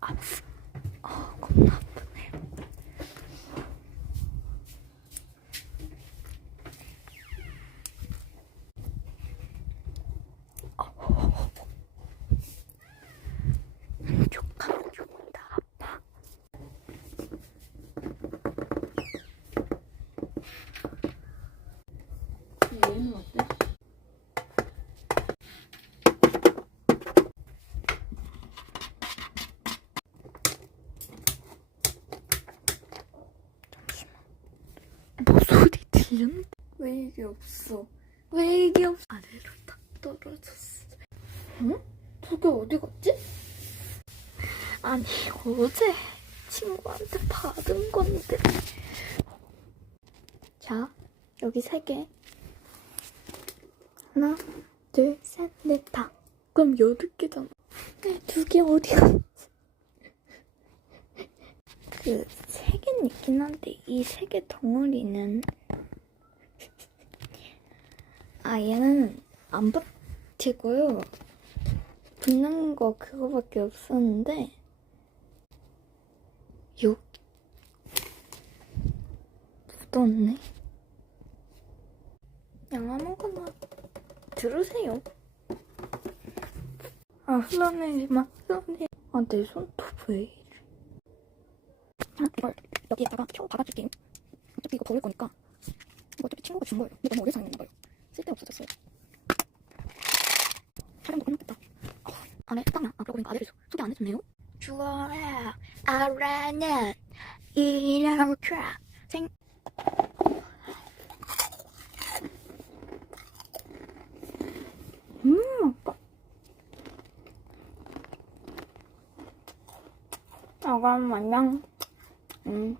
아, 겁나 아프네. 한쪽 한쪽 다 아파. 얘는 어때? 뭐 들렸는데 왜 이게 없어? 왜 이게 없어? 아래로 다 떨어졌어. 응? 두개 어디 갔지? 아니 어제 친구한테 받은 건데. 자 여기 세 개. 하나, 둘, 셋, 넷, 다. 그럼 여덟 개잖아. 두 개 어디 갔지? 그 세 개는 있긴 한데 이 세 개 덩어리는 아 얘는 안 붙이고요. 붙는 거 그거밖에 없었는데 요 묻었네. 그냥 아무거나 들으세요. 아 흘러내리 막 흘러내리 아내 손톱 왜 이래? 아, 이걸 여기에다가 펴 박아줄게요. 어차피 이거 버릴 거니까. 친구가 준 거예요. 근데 너무 오래 사용했나 봐요. 쓸데 없어졌어요. 촬영도 끝났겠다. 어, 안에 땀나. 아, 그러고 보니까 아들이 소- 소개 안 해줬네요. 주어라, 알아는 이렇게 생... 음, 아빠. 잠깐만요. 음.